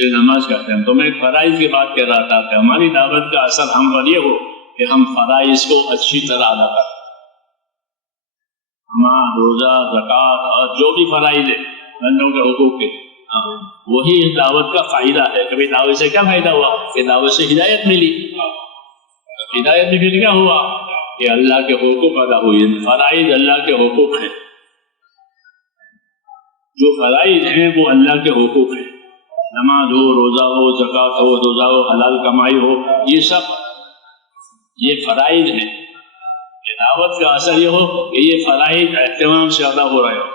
اس لیے نماز کہتے ہیں. تو میں ایک فرائض کی بات کر رہا تھا کہ ہماری دعوت کا اثر ہم پر یہ ہو کہ ہم فرائض کو اچھی طرح ادا کریں. نماز، روزہ، زکوٰۃ اور جو بھی فرائض ہے بندوں کے حقوق کے، وہی دعوت کا فائدہ ہے. کبھی دعوت سے کیا فائدہ ہوا کہ دعوت سے ہدایت ملی. ہدایت میں پھر کیا ہوا کہ اللہ کے حقوق ادا ہوئے. فرائض اللہ کے حقوق ہیں، جو فرائض ہیں وہ اللہ کے حقوق ہیں. نماز ہو، روزہ ہو، زکوٰۃ ہو، روزہ ہو، حلال کمائی ہو، یہ سب یہ فرائض ہیں. دعوت کا اثر یہ ہو کہ یہ فرائض اہتمام سے ادا ہو رہے ہو.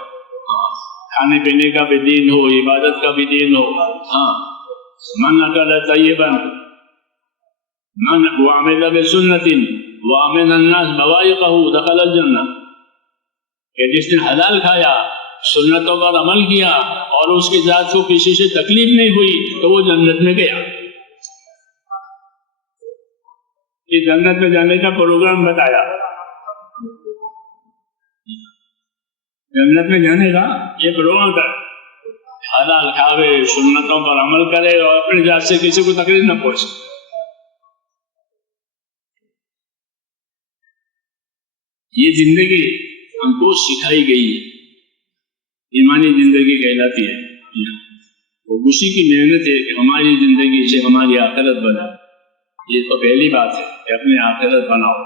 کھانے پینے کا بھی دین ہو، عبادت کا بھی دین ہو. من اکل طیبا من وعمل بسنت وامن الناس بوائقہ دخل الجنہ، کہ جس نے حلال کھایا، سنتوں پر عمل کیا اور اس کی ذات کو کسی سے تکلیف نہیں ہوئی تو وہ جنت میں گیا. یہ جنت میں جانے کا پروگرام بتایا. جنت میں جانے کا یہ پروگرام تھا. حلال کھاوے، سنتوں پر عمل کرے اور اپنی ذات سے کسی کو تکلیف نہ پہنچے. یہ زندگی ہم کو سکھائی گئی ہے، ایمانی زندگی کہلاتی ہے. وہ اسی کی محنت ہے کہ ہماری زندگی سے ہماری آخرت بنا. یہ تو پہلی بات ہے کہ اپنی آخرت بناؤ.